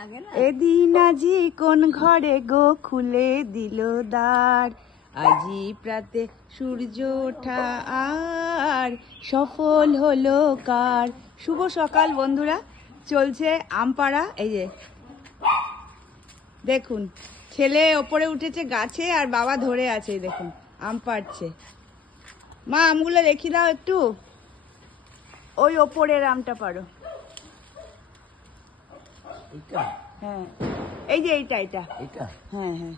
এদিন আজি কোন ঘরে গো খুলে দিল দ্বার, আজি প্রাতে সূর্য ওঠা আর সফল হলো কার। শুভ সকাল বন্ধুরা, চলছে আমপাড়া। এই যে দেখুন, ছেলে ওপরে উঠেছে গাছে আর বাবা ধরে আছে, দেখুন আম পাড়ছে। মা আমগুলো রেখে দাও একটু, ওই ওপরের আমটা পারো। হ্যাঁ এই যে এইটা হ্যাঁ হ্যাঁ,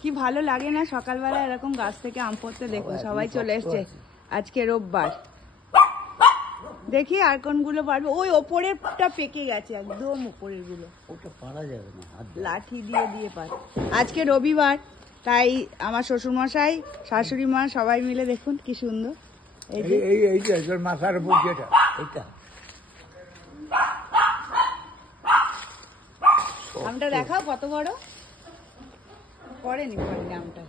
কি ভালো লাগে না সকালবেলা এরকম গাছ থেকে আম পড়তে। দেখুন সবাই চলে এসছে, আজকে রোববার। দেখি আর কোনগুলো পারবে। ওই ওপরেরটা পেকে গেছে, একদম ওপরের গুলো, ওটা পারা যাবে না, লাঠি দিয়ে দিয়ে পার। আজকে রবিবার, তাই আমার শ্বশুর মশাই, শাশুড়ি মা সবাই মিলে দেখুন কি সুন্দর। এই মাথার উপর যেটা, এটা আমটা দেখাও কত বড়। পড়েনি আমটা।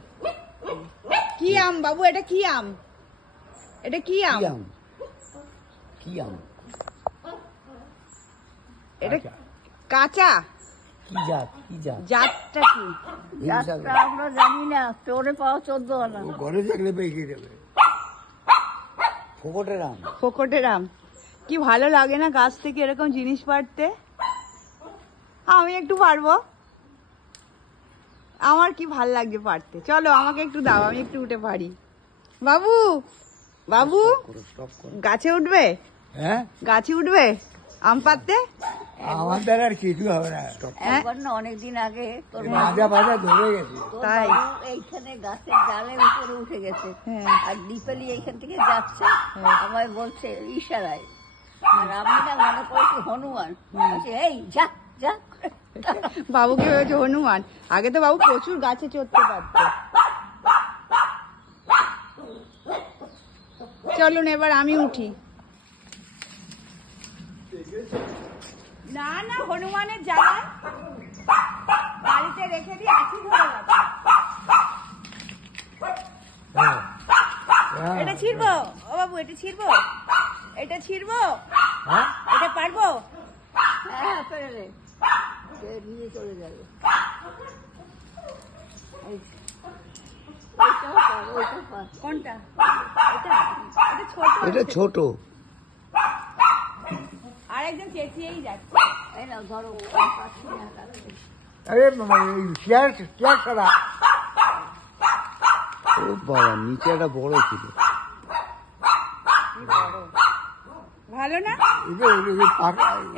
কি আম বাবু, এটা কি আম? এটা কি আম? কি আম? এটা কাঁচা। কি জাত? কি জাত? জাতটা কি? জাতটা আমরা জানি না, তোরে পাওয়া 14 আনা। ঘরে থাকলে পেয়ে যাবে। ফোকটের আম। ফোকটের আম। কি ভালো লাগে না গাছ থেকে এরকম জিনিস পাড়তে। আমি একটু পারবো, আমার কি ভাল লাগছে পারতে। চলো আমাকে একটু দাও, আমি একটু উঠে পারি। বাবু বাবু গাছে উঠবে? হ্যাঁ গাছে উঠবে আম পাড়তে? আমাদের আর কিছু হবে না, একবার না অনেকদিন আগে তোর মাজা বাজা ধরে গেছে। তাই এইখানে গাছের ডালের উপরে উঠে গেছে, আর দীপালি এইখান থেকে যাচ্ছে, আমায় বলছে ইশারায়, আর আমি না মনে করেছি হনুমান। বলছে এই যা যা। বাবুকে ভেবেছে হনুমান। আগে তো বাবু প্রচুর গাছে চড়তে পারত। চলুন এবার আমি উঠি। না না, হনুমানের জ্বালায় বাড়িতে রেখে দিয়ে আঁখি ধরে গেছে। এটা ছিড়বো ও বাবু, এটা ছিড়বো, এটা ছিড়বো, এটা পারবো? হ্যাঁ পেরে নিয়ে চলে যাবে। কোনটা? এটা এটা ছোট, এটা ছোট। আরেকজন চেঁচিয়েই যাচ্ছে। এই না ধরো, আরে চেয়ার ছাড়া। ও বাবা, নিচে একটা বড় ছিল। ভালো না?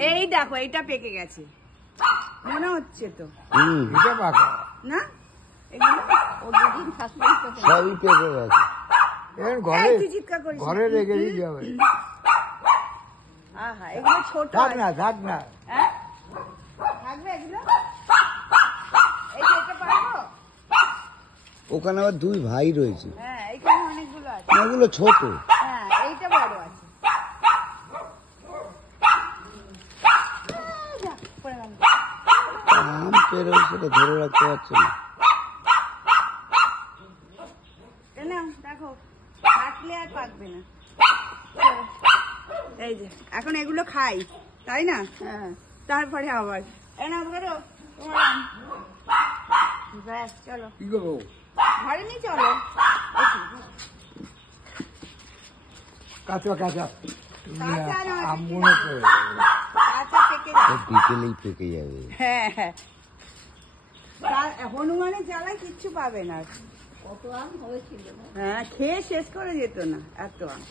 এই দেখো, এইটা পেকে গেছে মনে হচ্ছে তো। এটা পাকা না, এগুলো ও দুদিন থাকলেই তো সবই পেকে গেছে। ঘরে তুই চিৎকার করিস না। ঘরে রেখে দিতে হবে। আহা, এগুলো ছোট থাক আছে। না, থাক না। হ্যাঁ থাকবে এগুলো। এই যে এটা পারবো? ওখানে আবার দুই ভাই রয়েছে, হ্যাঁ এইখানে অনেকগুলো আছে। ওগুলো ছোট। হ্যাঁ এইটা বড় আছে। পড়ে গেল। আম পেরেও সেটা ধরে রাখতে পারছে না। নাও দেখো, কাটলে আর পাকবে না। এই যে এখন এগুলো খাই, তাই না? হ্যাঁ, তারপরে আবার এই না ধরো তোমার আম। ব্যাস চলো কি করবো? ঘরে নিয়ে চলো। কাঁচা কাঁচা কাঁচা নয়, আম মনে করে কাঁচা পেকে যাবে। বিকেলেই পেকে যাবে। হ্যাঁ হ্যাঁ, হনুমানের জ্বালায় কিচ্ছু পাবে না। কত আম হয়েছিল। হ্যাঁ খেয়ে শেষ করে যেত না এত আম।